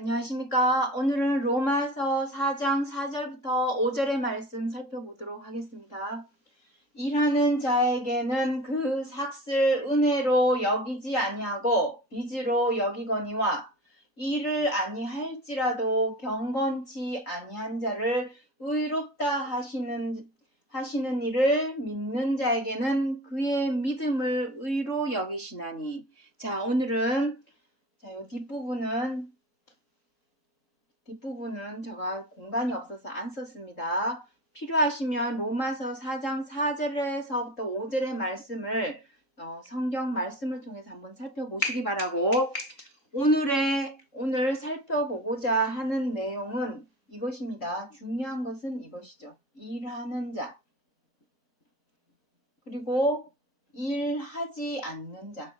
안녕하십니까. 오늘은 로마서 4장 4절부터 5절의 말씀 살펴보도록 하겠습니다. 일하는 자에게는 그 삭을 은혜로 여기지 아니하고 빚으로 여기거니와 일을 아니할지라도 경건치 아니한 자를 의롭다 하시는 이를 믿는 자에게는 그의 믿음을 의로 여기시나니. 자, 오늘은 이 뒷부분은 제가 공간이 없어서 안 썼습니다. 필요하시면 로마서 4장 4절에서부터 5절의 말씀을 성경 말씀을 통해서 한번 살펴보시기 바라고, 오늘 살펴보고자 하는 내용은 이것입니다. 중요한 것은 이것이죠. 일하는 자, 그리고 일하지 않는 자.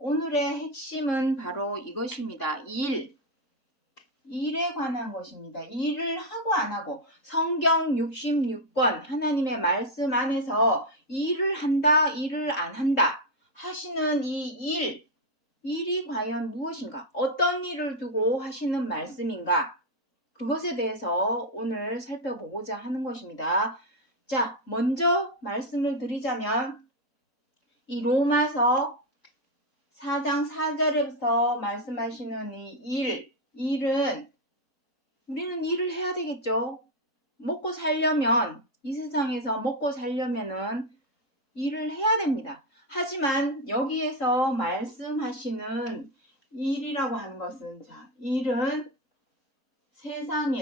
오늘의 핵심은 바로 이것입니다. 일에 관한 것입니다. 일을 하고 안 하고, 성경 66권 하나님의 말씀 안에서 일을 한다, 일을 안 한다 하시는 이 일이 과연 무엇인가? 어떤 일을 두고 하시는 말씀인가? 그것에 대해서 오늘 살펴보고자 하는 것입니다. 자, 먼저 말씀을 드리자면 이 로마서 4장 4절에서 말씀하시는 이 일은 우리는 일을 해야 되겠죠. 먹고 살려면, 이 세상에서 먹고 살려면은 일을 해야 됩니다. 하지만 여기에서 말씀하시는 일이라고 하는 것은, 일은 세상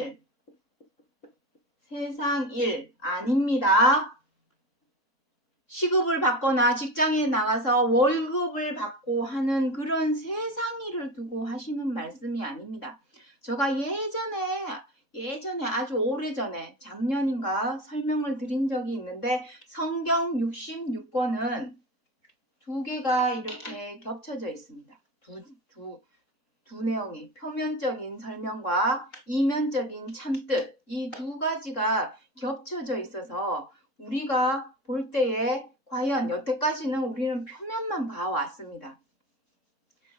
일 아닙니다. 시급을 받거나 직장에 나가서 월급을 받고 하는 그런 세상 일을 두고 하시는 말씀이 아닙니다. 제가 예전에 아주 오래전에 작년인가 설명을 드린 적이 있는데, 성경 66권은 두 개가 이렇게 겹쳐져 있습니다. 두 내용이, 표면적인 설명과 이면적인 참뜻, 이 두 가지가 겹쳐져 있어서 우리가 볼 때에 과연 여태까지는 우리는 표면만 봐왔습니다.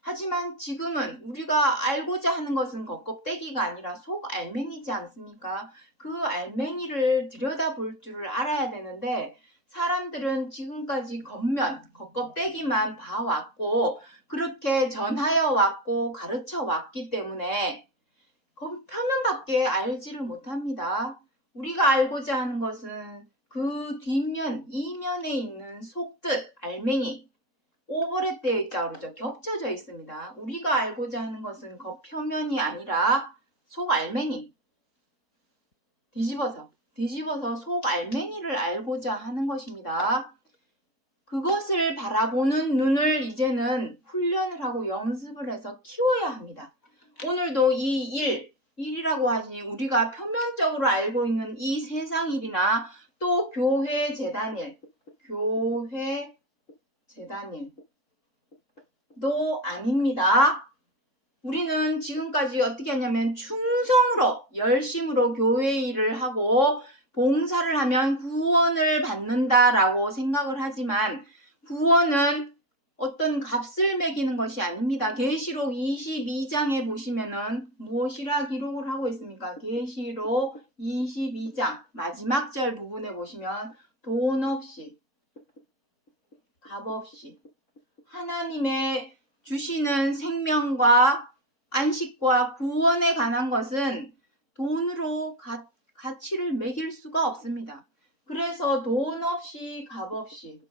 하지만 지금은 우리가 알고자 하는 것은 겉껍데기가 아니라 속 알맹이지 않습니까? 그 알맹이를 들여다볼 줄을 알아야 되는데, 사람들은 지금까지 겉껍데기만 봐왔고, 그렇게 전하여 왔고 가르쳐 왔기 때문에 표면밖에 알지를 못합니다. 우리가 알고자 하는 것은 그 뒷면, 이면에 있는 속뜻, 알맹이, 오버랩되어 있다고 그러죠. 겹쳐져 있습니다. 우리가 알고자 하는 것은 겉표면이 아니라 속 알맹이, 뒤집어서 속 알맹이를 알고자 하는 것입니다. 그것을 바라보는 눈을 이제는 훈련을 하고 연습을 해서 키워야 합니다. 오늘도 이 일이라고 하지, 우리가 표면적으로 알고 있는 이 세상 일이나 또 교회 재단일도 아닙니다. 우리는 지금까지 어떻게 하냐면 충성으로, 열심으로 교회 일을 하고 봉사를 하면 구원을 받는다라고 생각을 하지만, 구원은 어떤 값을 매기는 것이 아닙니다. 계시록 22장에 보시면은 무엇이라 기록을 하고 있습니까? 계시록 22장 마지막 절 부분에 보시면 돈 없이, 값 없이 하나님의 주시는 생명과 안식과 구원에 관한 것은 돈으로 가치를 매길 수가 없습니다. 그래서 돈 없이 값 없이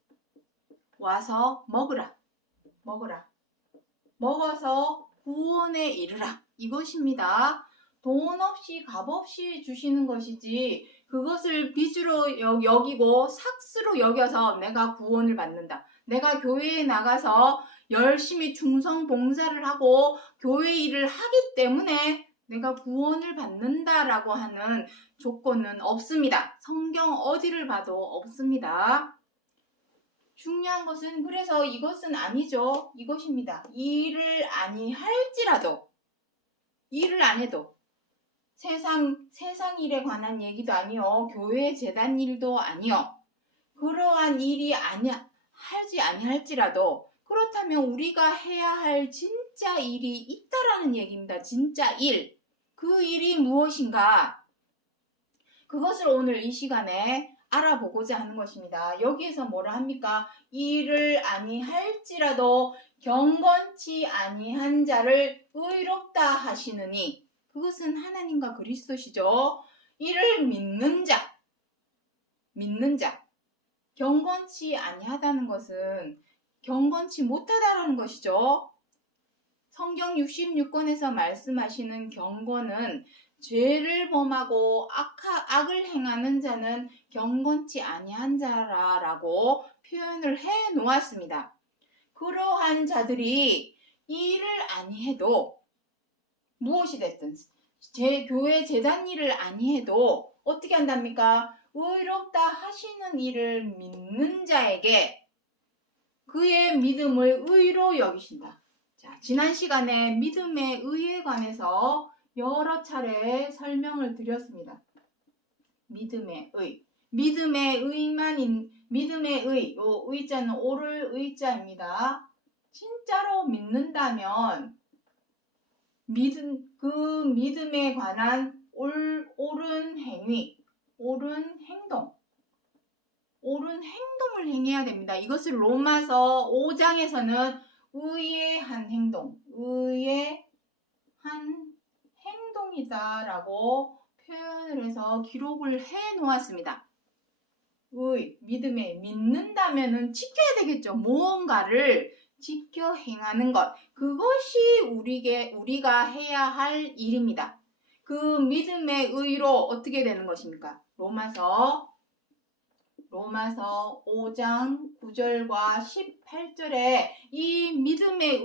와서 먹어서 구원에 이르라, 이것입니다. 돈 없이 값 없이 주시는 것이지, 그것을 빚으로 여기고 삭스로 여겨서 내가 구원을 받는다, 내가 교회에 나가서 열심히 충성 봉사를 하고 교회 일을 하기 때문에 내가 구원을 받는다라고 하는 조건은 없습니다. 성경 어디를 봐도 없습니다. 중요한 것은, 그래서 이것은 아니죠. 이것입니다. 일을 안 해도 세상 일에 관한 얘기도 아니요, 교회 재단 일도 아니요, 그러한 일이 하지 아니할지라도 그렇다면 우리가 해야 할 진짜 일이 있다라는 얘기입니다. 진짜 일. 그 일이 무엇인가? 그것을 오늘 이 시간에 알아보고자 하는 것입니다. 여기에서 뭐라 합니까? 일을 아니할지라도 경건치 아니한 자를 의롭다 하시느니, 그것은 하나님과 그리스도시죠. 이를 믿는 자. 경건치 아니하다는 것은 경건치 못하다라는 것이죠. 성경 66권에서 말씀하시는 경건은 죄를 범하고 악을 행하는 자는 경건치 아니한 자라고 표현을 해 놓았습니다. 그러한 자들이 일을 아니해도, 무엇이 됐든 교회 재단 일을 아니해도 어떻게 한답니까? 의롭다 하시는 일을 믿는 자에게 그의 믿음을 의로 여기신다. 자, 지난 시간에 믿음의 의에 관해서 여러 차례 설명을 드렸습니다. 믿음의 의. 믿음의 의, 요 의자는 옳을 의자입니다. 진짜로 믿는다면 그 믿음에 관한 옳은 행위, 옳은 행동을 행해야 됩니다. 이것을 로마서 5장에서는 의의 한 행동이다라고 표현을 해서 기록을 해 놓았습니다. 믿는다면은 지켜야 되겠죠. 무언가를 지켜 행하는 것. 그것이 우리가 해야 할 일입니다. 그 믿음의 의로 어떻게 되는 것입니까? 로마서 5장 9절과 18절에 이 믿음의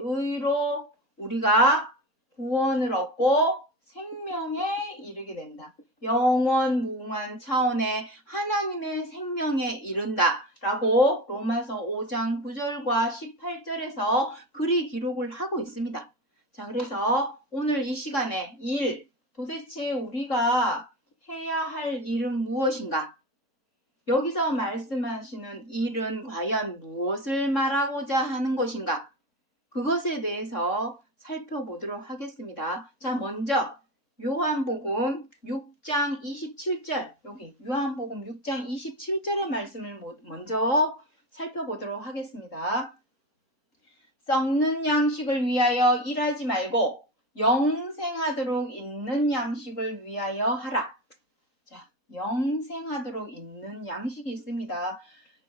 의로 우리가 구원을 얻고 생명에 이르게 된다. 영원 무궁한 차원의 하나님의 생명에 이른다 라고 로마서 5장 9절과 18절에서 그리 기록을 하고 있습니다. 자, 그래서 오늘 이 시간에 도대체 우리가 해야 할 일은 무엇인가? 여기서 말씀하시는 일은 과연 무엇을 말하고자 하는 것인가? 그것에 대해서 살펴보도록 하겠습니다. 자, 먼저 요한복음 6장 27절, 여기 요한복음 6장 27절의 말씀을 먼저 살펴보도록 하겠습니다. 썩는 양식을 위하여 일하지 말고 영생하도록 있는 양식을 위하여 하라. 자, 영생하도록 있는 양식이 있습니다.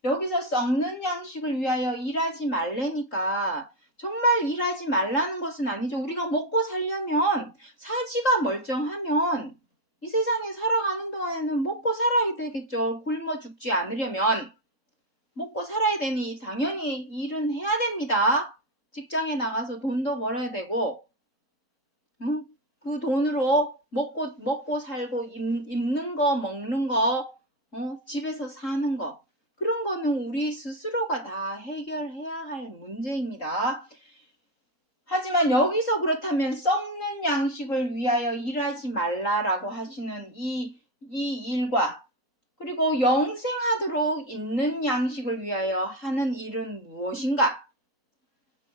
여기서 썩는 양식을 위하여 일하지 말래니까 정말 일하지 말라는 것은 아니죠. 우리가 먹고 살려면, 사지가 멀쩡하면 이 세상에 살아가는 동안에는 먹고 살아야 되겠죠. 굶어 죽지 않으려면 먹고 살아야 되니 당연히 일은 해야 됩니다. 직장에 나가서 돈도 벌어야 되고, 그 돈으로 먹고 살고 입는 거, 먹는 거, 집에서 사는 거, 그런 거는 우리 스스로가 다 해결해야 할 문제입니다. 하지만 여기서 그렇다면 썩는 양식을 위하여 일하지 말라라고 하시는 이 일과, 그리고 영생하도록 있는 양식을 위하여 하는 일은 무엇인가?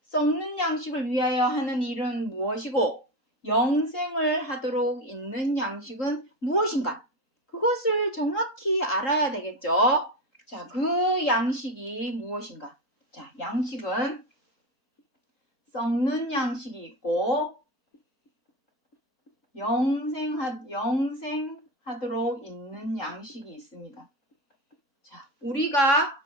썩는 양식을 위하여 하는 일은 무엇이고 영생을 하도록 있는 양식은 무엇인가? 그것을 정확히 알아야 되겠죠. 자, 그 양식이 무엇인가? 자, 양식은 썩는 양식이 있고 영생하도록 있는 양식이 있습니다. 자, 우리가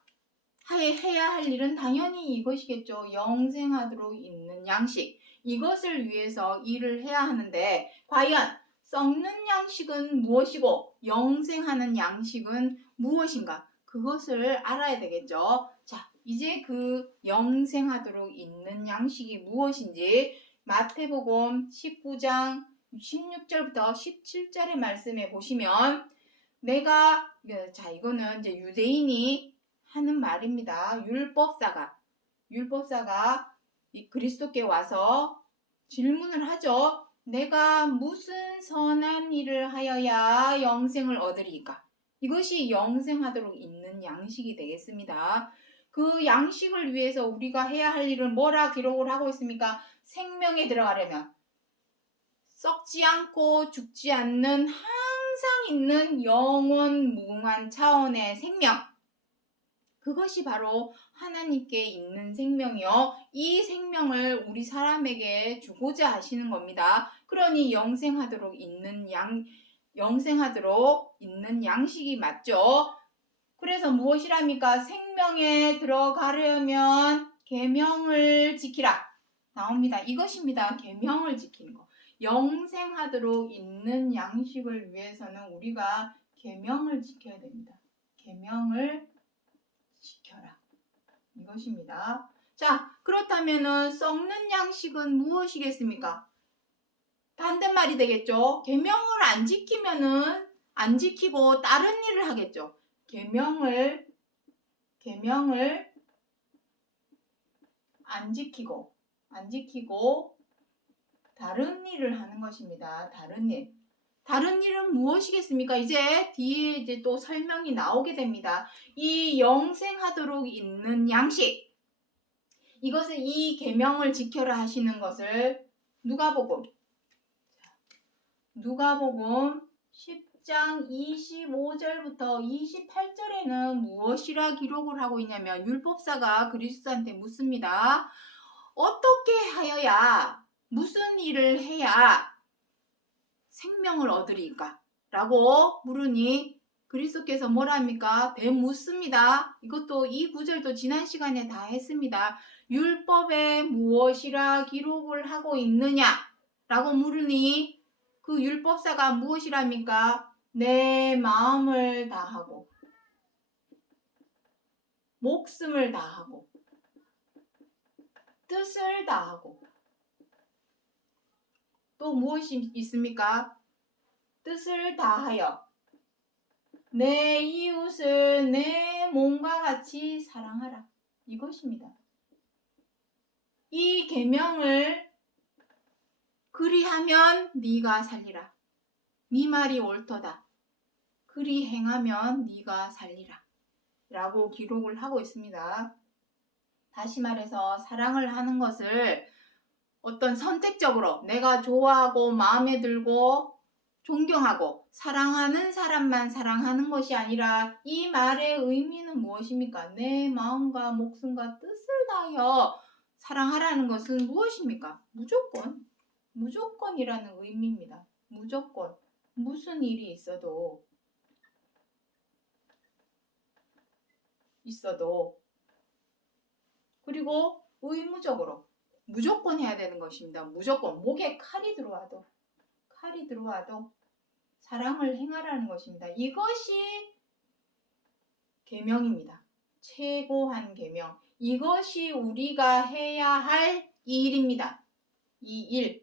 해야 할 일은 당연히 이것이겠죠. 영생하도록 있는 양식. 이것을 위해서 일을 해야 하는데 과연 썩는 양식은 무엇이고 영생하는 양식은 무엇인가? 그것을 알아야 되겠죠. 자, 이제 그 영생하도록 있는 양식이 무엇인지 마태복음 19장 16절부터 17절의 말씀에 보시면 이거는 이제 유대인이 하는 말입니다. 율법사가 그리스도께 와서 질문을 하죠. 내가 무슨 선한 일을 하여야 영생을 얻으리까? 이것이 영생하도록 있는 양식이 되겠습니다. 그 양식을 위해서 우리가 해야 할 일은 뭐라 기록을 하고 있습니까? 생명에 들어가려면 썩지 않고 죽지 않는 항상 있는 영원 무궁한 차원의 생명, 그것이 바로 하나님께 있는 생명이요. 이 생명을 우리 사람에게 주고자 하시는 겁니다. 그러니 영생하도록 있는 양식이 맞죠. 그래서 무엇이랍니까? 생명에 들어가려면 계명을 지키라 나옵니다. 이것입니다. 계명을 지키는 거. 영생하도록 있는 양식을 위해서는 우리가 계명을 지켜야 됩니다. 계명을 지켜라. 이것입니다. 자, 그렇다면은 썩는 양식은 무엇이겠습니까? 반대말이 되겠죠. 계명을 안 지키면은 안 지키고 다른 일을 하겠죠. 계명을 안 지키고 다른 일을 하는 것입니다. 다른 일은 무엇이겠습니까? 이제 뒤에 이제 또 설명이 나오게 됩니다. 이 영생하도록 있는 양식, 이것을 이 계명을 지켜라 하시는 것을 누가복음 10장 25절부터 28절에는 무엇이라 기록을 하고 있냐면 율법사가 그리스도한테 묻습니다. 어떻게 하여야, 무슨 일을 해야 생명을 얻으리까? 라고 물으니 그리스도께서 뭐라 합니까? 되묻습니다. 이것도 이 구절도 지난 시간에 다 했습니다. 율법에 무엇이라 기록을 하고 있느냐? 라고 물으니 그 율법사가 무엇이랍니까? 내 마음을 다하고 목숨을 다하고 뜻을 다하고 또 무엇이 있습니까? 뜻을 다하여 내 이웃을 내 몸과 같이 사랑하라. 이것입니다. 이 계명을 그리하면 네가 살리라. 네 말이 옳도다. 그리 행하면 네가 살리라. 라고 기록을 하고 있습니다. 다시 말해서 사랑을 하는 것을 어떤 선택적으로 내가 좋아하고 마음에 들고 존경하고 사랑하는 사람만 사랑하는 것이 아니라 이 말의 의미는 무엇입니까? 내 마음과 목숨과 뜻을 다하여 사랑하라는 것은 무엇입니까? 무조건이라는 의미입니다. 무조건. 무슨 일이 있어도 그리고 의무적으로 무조건 해야 되는 것입니다. 무조건. 목에 칼이 들어와도 사랑을 행하라는 것입니다. 이것이 계명입니다. 최고한 계명. 이것이 우리가 해야 할 일입니다. 이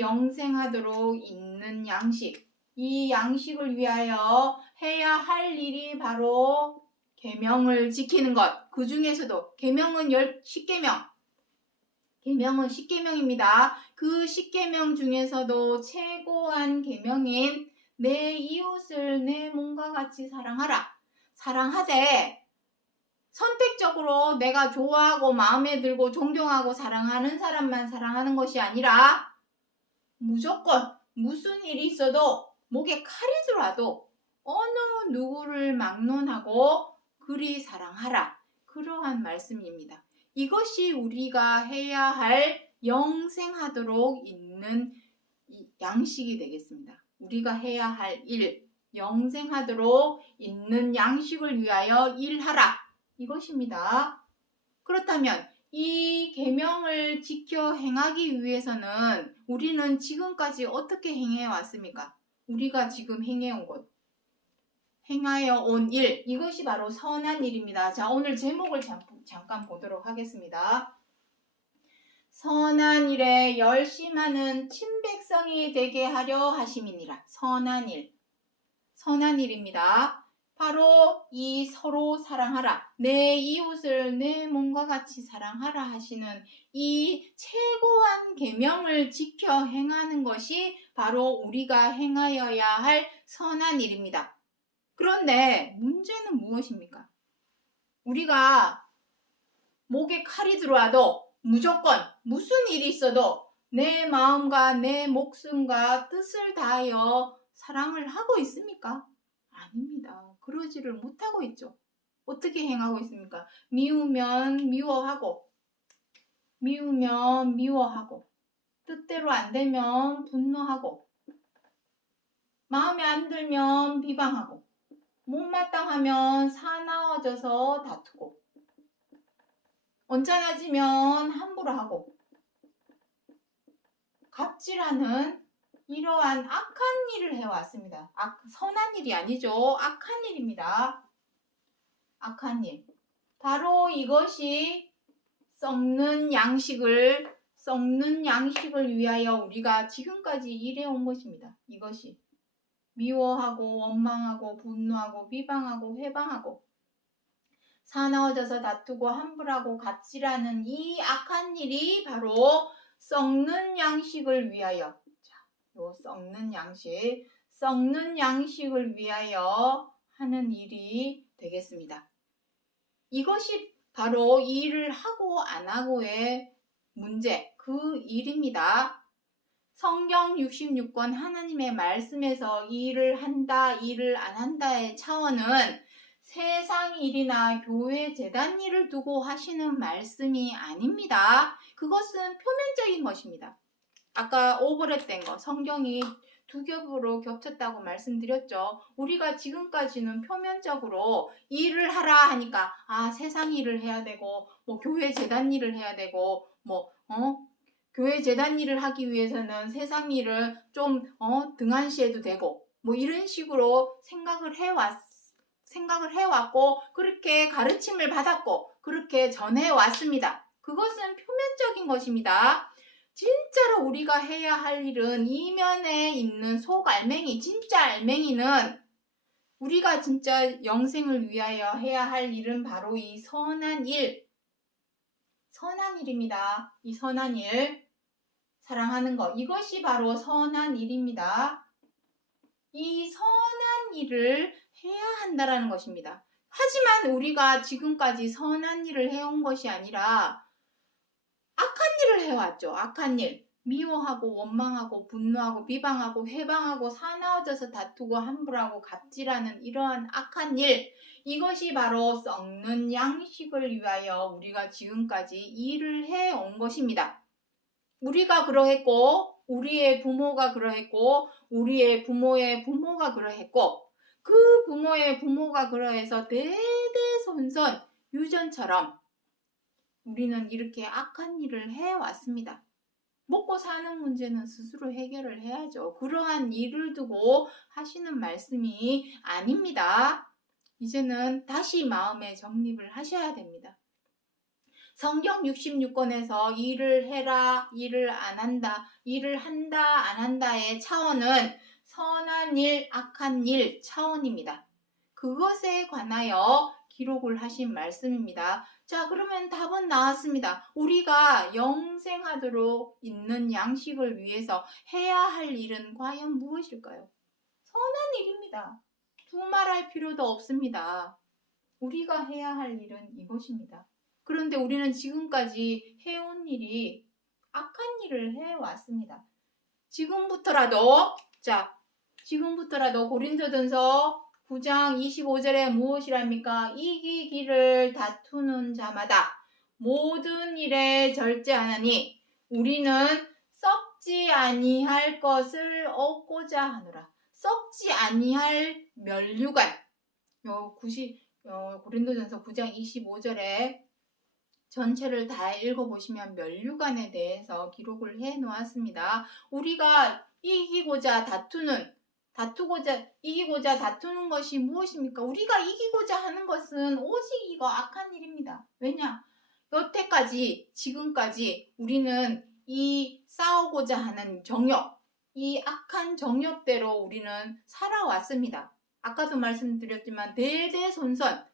영생하도록 있는 양식. 이 양식을 위하여 해야 할 일이 바로 계명을 지키는 것. 그 중에서도 계명은 10계명. 계명은 10계명입니다. 그 10계명 중에서도 최고한 계명인 내 이웃을 내 몸과 같이 사랑하라. 사랑하되 선택적으로 내가 좋아하고 마음에 들고 존경하고 사랑하는 사람만 사랑하는 것이 아니라 무조건 무슨 일이 있어도 목에 칼이 들어와도 어느 누구를 막론하고 그리 사랑하라. 그러한 말씀입니다. 이것이 우리가 해야 할 영생하도록 있는 양식이 되겠습니다. 우리가 해야 할 일, 영생하도록 있는 양식을 위하여 일하라. 이것입니다. 그렇다면 이 계명을 지켜 행하기 위해서는 우리는 지금까지 어떻게 행해 왔습니까? 우리가 지금 행하여 온 일, 이것이 바로 선한 일입니다. 자, 오늘 제목을 잠깐 보도록 하겠습니다. 선한 일에 열심하는 친백성이 되게 하려 하심이니라. 선한 일입니다. 바로 이 서로 사랑하라, 내 이웃을 내 몸과 같이 사랑하라 하시는 이 최고한 계명을 지켜 행하는 것이 바로 우리가 행하여야 할 선한 일입니다. 그런데 문제는 무엇입니까? 우리가 목에 칼이 들어와도 무조건 무슨 일이 있어도 내 마음과 내 목숨과 뜻을 다하여 사랑을 하고 있습니까? 아닙니다. 그러지를 못하고 있죠. 어떻게 행하고 있습니까? 미우면 미워하고, 미우면 미워하고, 뜻대로 안 되면 분노하고, 마음에 안 들면 비방하고, 못마땅하면 사나워져서 다투고, 언짢아지면 함부로 하고, 갑질하는 이러한 악한 일을 해왔습니다. 선한 일이 아니죠. 악한 일입니다. 악한 일. 바로 이것이 썩는 양식을 위하여 우리가 지금까지 일해온 것입니다. 이것이 미워하고 원망하고 분노하고 비방하고 회방하고 사나워져서 다투고 함부로하고 갑질하는 이 악한 일이 바로 썩는 양식을 위하여, 자, 요 썩는 양식을 위하여 하는 일이 되겠습니다. 이것이 바로 일을 하고 안 하고의 문제, 그 일입니다. 성경 66권 하나님의 말씀에서 일을 한다, 일을 안 한다의 차원은 세상 일이나 교회 재단 일을 두고 하시는 말씀이 아닙니다. 그것은 표면적인 것입니다. 아까 오버랩된 거, 성경이 두 겹으로 겹쳤다고 말씀드렸죠. 우리가 지금까지는 표면적으로 일을 하라 하니까 세상 일을 해야 되고 교회 재단 일을 해야 되고 교회 재단 일을 하기 위해서는 세상 일을 좀 등한시해도 되고 이런 식으로 생각을 해왔고 그렇게 가르침을 받았고 그렇게 전해왔습니다. 그것은 표면적인 것입니다. 진짜로 우리가 해야 할 일은 이면에 있는 속알맹이, 진짜 알맹이는 우리가 진짜 영생을 위하여 해야 할 일은 바로 이 선한 일입니다. 이 선한 일, 사랑하는 것, 이것이 바로 선한 일입니다. 이 선한 일을 해야 한다라는 것입니다. 하지만 우리가 지금까지 선한 일을 해온 것이 아니라 악한 일을 해왔죠. 악한 일. 미워하고 원망하고 분노하고 비방하고 회방하고 사나워져서 다투고 함부로하고 갑질하는 이러한 악한 일. 이것이 바로 썩는 양식을 위하여 우리가 지금까지 일을 해온 것입니다. 우리가 그러했고 우리의 부모가 그러했고 우리의 부모의 부모가 그러했고 그 부모의 부모가 그러해서 대대손손 유전처럼 우리는 이렇게 악한 일을 해왔습니다. 먹고 사는 문제는 스스로 해결을 해야죠. 그러한 일을 두고 하시는 말씀이 아닙니다. 이제는 다시 마음의 정립을 하셔야 됩니다. 성경 66권에서 일을 해라, 일을 안 한다, 일을 한다, 안 한다의 차원은 선한 일, 악한 일 차원입니다. 그것에 관하여 기록을 하신 말씀입니다. 자, 그러면 답은 나왔습니다. 우리가 영생하도록 있는 양식을 위해서 해야 할 일은 과연 무엇일까요? 선한 일입니다. 두말할 필요도 없습니다. 우리가 해야 할 일은 이것입니다. 그런데 우리는 지금까지 해온 일이 악한 일을 해왔습니다. 지금부터라도 고린도전서 9장 25절에 무엇이랍니까? 이기기를 다투는 자마다 모든 일에 절제하나니 우리는 썩지 아니할 것을 얻고자 하노라. 썩지 아니할 면류관. 고린도전서 9장 25절에 전체를 다 읽어보시면 면류관에 대해서 기록을 해 놓았습니다. 우리가 이기고자 다투는 것이 무엇입니까? 우리가 이기고자 하는 것은 오직 이거 악한 일입니다. 왜냐? 여태까지, 지금까지 우리는 이 싸우고자 하는 정욕, 이 악한 정욕대로 우리는 살아왔습니다. 아까도 말씀드렸지만 대대손손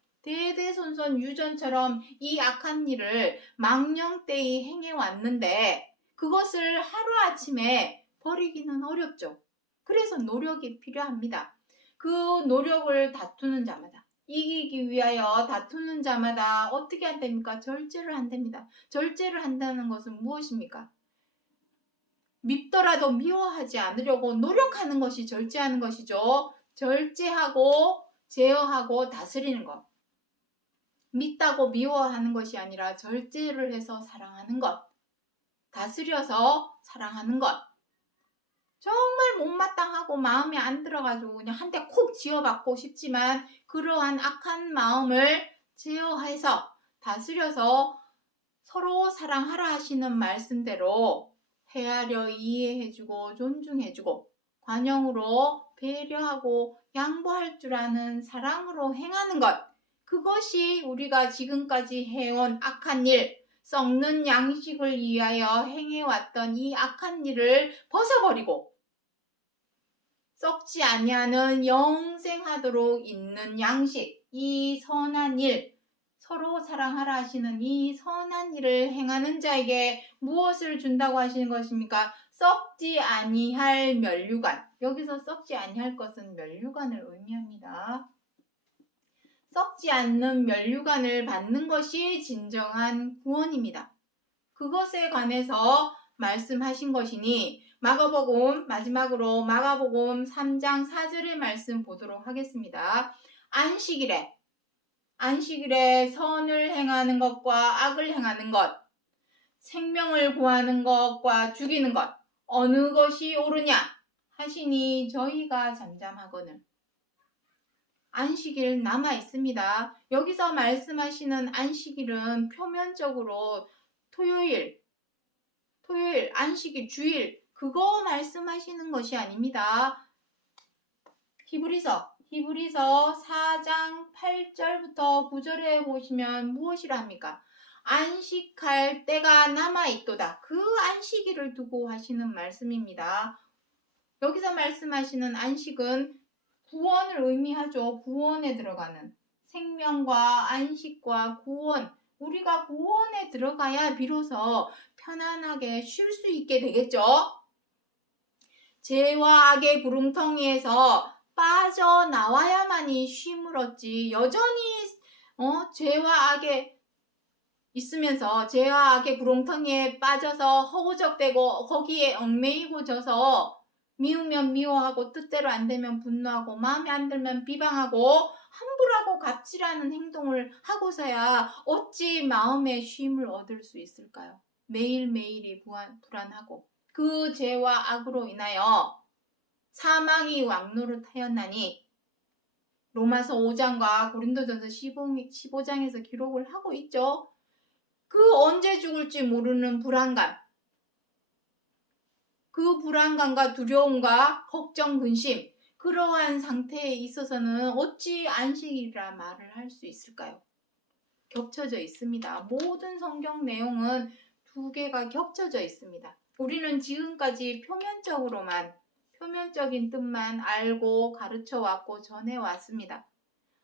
유전처럼 이 악한 일을 망령되이 행해왔는데 그것을 하루아침에 버리기는 어렵죠. 그래서 노력이 필요합니다. 그 노력을 다투는 자마다 이기기 위하여 다투는 자마다 어떻게 한답니까? 절제를 한답니다. 절제를 한다는 것은 무엇입니까? 밉더라도 미워하지 않으려고 노력하는 것이 절제하는 것이죠. 절제하고 제어하고 다스리는 것. 밉다고 미워하는 것이 아니라 절제를 해서 사랑하는 것. 다스려서 사랑하는 것. 정말 못마땅하고 마음에 안 들어가지고 그냥 한 대 콕 쥐어받고 싶지만 그러한 악한 마음을 제어해서 다스려서 서로 사랑하라 하시는 말씀대로 헤아려 이해해주고 존중해주고 관용으로 배려하고 양보할 줄 아는 사랑으로 행하는 것. 그것이 우리가 지금까지 해온 악한 일, 썩는 양식을 위하여 행해왔던 이 악한 일을 벗어버리고 썩지 아니하는 영생하도록 있는 양식, 이 선한 일, 서로 사랑하라 하시는 이 선한 일을 행하는 자에게 무엇을 준다고 하시는 것입니까? 썩지 아니할 면류관. 여기서 썩지 아니할 것은 면류관을 의미합니다. 썩지 않는 면류관을 받는 것이 진정한 구원입니다. 그것에 관해서 말씀하신 것이니 마지막으로 마가복음 3장 4절의 말씀 보도록 하겠습니다. 안식일에 선을 행하는 것과 악을 행하는 것, 생명을 구하는 것과 죽이는 것, 어느 것이 옳으냐 하시니 저희가 잠잠하거늘. 안식일 남아 있습니다. 여기서 말씀하시는 안식일은 표면적으로 토요일, 안식일, 주일 그거 말씀하시는 것이 아닙니다. 히브리서 4장 8절부터 9절에 보시면 무엇이라 합니까? 안식할 때가 남아있도다. 그 안식일을 두고 하시는 말씀입니다. 여기서 말씀하시는 안식은 구원을 의미하죠. 구원에 들어가는 생명과 안식과 구원. 우리가 구원에 들어가야 비로소 편안하게 쉴 수 있게 되겠죠. 죄와 악의 구렁텅이에서 빠져나와야만이 쉼을 얻지 여전히 죄와 악에 있으면서 죄와 악의 구렁텅이에 빠져서 허우적대고 거기에 얽매이고 져서 미우면 미워하고 뜻대로 안 되면 분노하고 마음에 안 들면 비방하고 함부로하고 갑질하는 행동을 하고서야 어찌 마음의 쉼을 얻을 수 있을까요? 매일매일이 불안하고 그 죄와 악으로 인하여 사망이 왕노릇하였나니 로마서 5장과 고린도전서 15장에서 기록을 하고 있죠. 그 언제 죽을지 모르는 불안감, 그 불안감과 두려움과 걱정, 근심, 그러한 상태에 있어서는 어찌 안식이라 말을 할 수 있을까요? 겹쳐져 있습니다. 모든 성경 내용은 두 개가 겹쳐져 있습니다. 우리는 지금까지 표면적인 뜻만 알고 가르쳐 왔고 전해 왔습니다.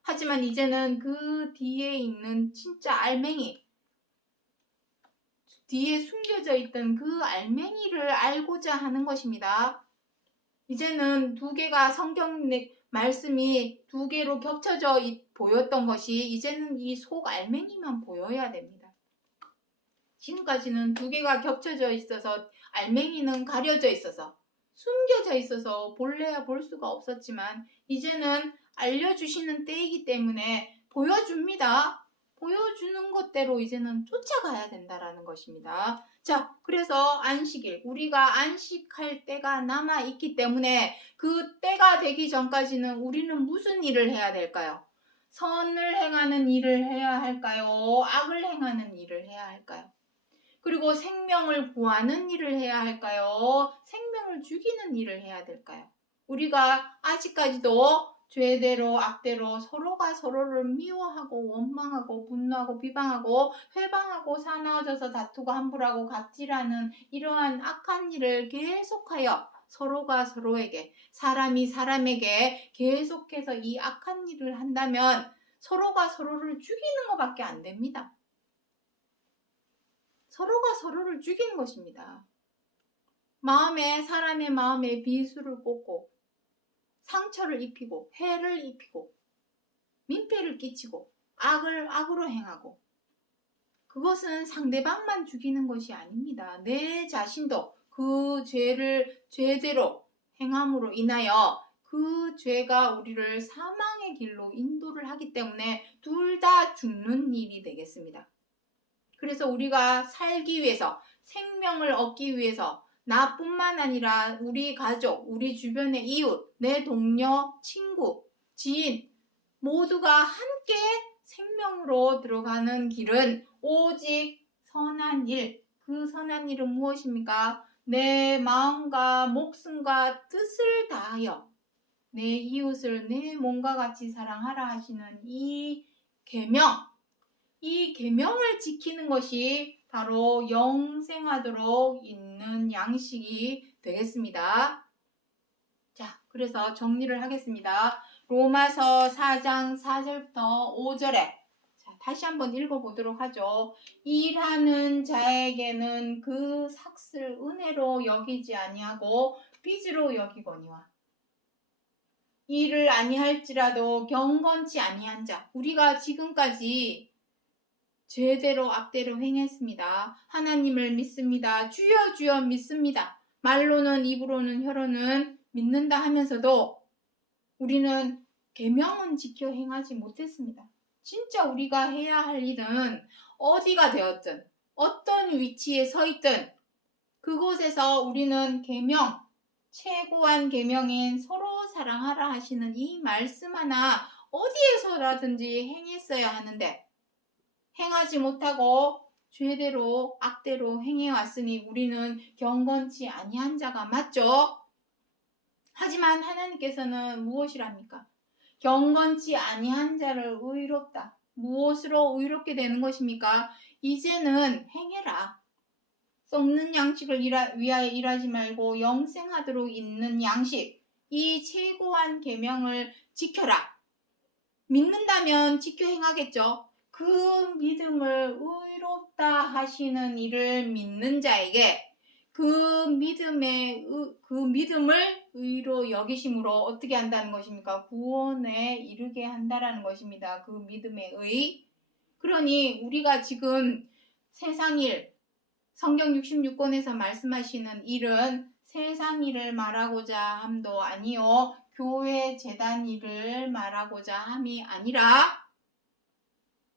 하지만 이제는 그 뒤에 있는 진짜 알맹이, 뒤에 숨겨져 있던 그 알맹이를 알고자 하는 것입니다. 이제는 두 개가 성경 말씀이 두 개로 겹쳐져 보였던 것이 이제는 이 속 알맹이만 보여야 됩니다. 지금까지는 두 개가 겹쳐져 있어서 알맹이는 가려져 있어서 숨겨져 있어서 볼래야 볼 수가 없었지만 이제는 알려주시는 때이기 때문에 보여줍니다. 보여주는 것대로 이제는 쫓아가야 된다라는 것입니다. 자, 그래서 안식일, 우리가 안식할 때가 남아있기 때문에 그 때가 되기 전까지는 우리는 무슨 일을 해야 될까요? 선을 행하는 일을 해야 할까요? 악을 행하는 일을 해야 할까요? 그리고 생명을 구하는 일을 해야 할까요? 생명을 죽이는 일을 해야 될까요? 우리가 아직까지도 죄대로 악대로 서로가 서로를 미워하고 원망하고 분노하고 비방하고 회방하고 사나워져서 다투고 함부로하고 갑질하는 이러한 악한 일을 계속하여 서로가 서로에게 사람이 사람에게 계속해서 이 악한 일을 한다면 서로가 서로를 죽이는 것밖에 안 됩니다. 서로가 서로를 죽이는 것입니다. 사람의 마음에 비수를 꽂고 상처를 입히고 해를 입히고 민폐를 끼치고 악을 악으로 행하고 그것은 상대방만 죽이는 것이 아닙니다. 내 자신도 그 죄를 죄대로 행함으로 인하여 그 죄가 우리를 사망의 길로 인도를 하기 때문에 둘 다 죽는 일이 되겠습니다. 그래서 우리가 살기 위해서 생명을 얻기 위해서 나뿐만 아니라 우리 가족, 우리 주변의 이웃, 내 동료, 친구, 지인 모두가 함께 생명으로 들어가는 길은 오직 선한 일. 그 선한 일은 무엇입니까? 내 마음과 목숨과 뜻을 다하여 내 이웃을 내 몸과 같이 사랑하라 하시는 이 계명. 이 계명을 지키는 것이 바로 영생하도록 있는 양식이 되겠습니다. 자, 그래서 정리를 하겠습니다. 로마서 4장 4절부터 5절에 자, 다시 한번 읽어보도록 하죠. 일하는 자에게는 그 삭을 은혜로 여기지 아니하고 빚으로 여기거니와 일을 아니할지라도 경건치 아니한 자 우리가 지금까지 죄대로 악대로 행했습니다. 하나님을 믿습니다. 주여 주여 믿습니다. 말로는 입으로는 혀로는 믿는다 하면서도 우리는 계명은 지켜 행하지 못했습니다. 진짜 우리가 해야 할 일은 어디가 되었든 어떤 위치에 서 있든 그곳에서 우리는 계명, 최고한 계명인 서로 사랑하라 하시는 이 말씀 하나 어디에서라든지 행했어야 하는데 행하지 못하고 죄대로 악대로 행해왔으니 우리는 경건치 아니한 자가 맞죠? 하지만 하나님께서는 무엇이랍니까? 경건치 아니한 자를 의롭다. 무엇으로 의롭게 되는 것입니까? 이제는 행해라. 썩는 양식을 위하여 일하지 말고 영생하도록 있는 양식, 이 최고한 계명을 지켜라. 믿는다면 지켜 행하겠죠. 그 믿음을 의롭다 하시는 이를 믿는 자에게 그 믿음을 의로 여기심으로 어떻게 한다는 것입니까? 구원에 이르게 한다라는 것입니다. 그 믿음의 의. 그러니 우리가 지금 세상 일, 성경 66권에서 말씀하시는 일은 세상 일을 말하고자 함도 아니요 교회 재단 일을 말하고자 함이 아니라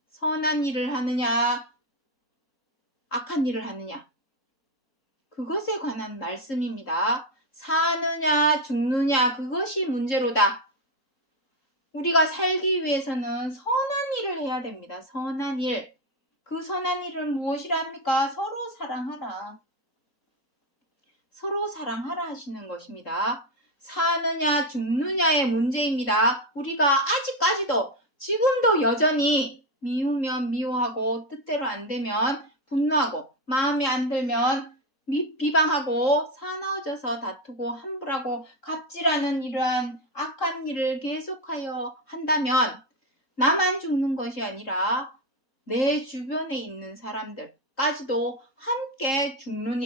선한 일을 하느냐 악한 일을 하느냐 그것에 관한 말씀입니다. 사느냐 죽느냐 그것이 문제로다. 우리가 살기 위해서는 선한 일을 해야 됩니다. 선한 일. 그 선한 일은 무엇이라 합니까? 서로 사랑하라. 서로 사랑하라 하시는 것입니다. 사느냐 죽느냐의 문제입니다. 우리가 아직까지도 지금도 여전히 미우면 미워하고 뜻대로 안 되면 분노하고 마음에 안 들면 비방하고 사나워져서 다투고 함부라고 갑질하는 이러한 악한 일을 계속하여 한다면 나만 죽는 것이 아니라 내 주변에 있는 사람들까지도 함께 죽는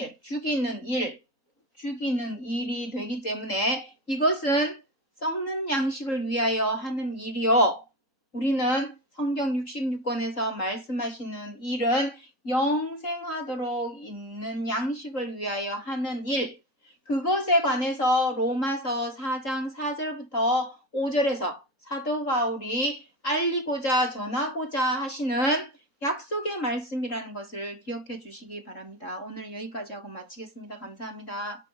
일, 죽이는 일이 되기 때문에 이것은 썩는 양식을 위하여 하는 일이요. 우리는 성경 66권에서 말씀하시는 일은 영생하도록 있는 양식을 위하여 하는 일. 그것에 관해서 로마서 4장 4절부터 5절에서 사도 바울이 알리고자 전하고자 하시는 약속의 말씀이라는 것을 기억해 주시기 바랍니다. 오늘 여기까지 하고 마치겠습니다. 감사합니다.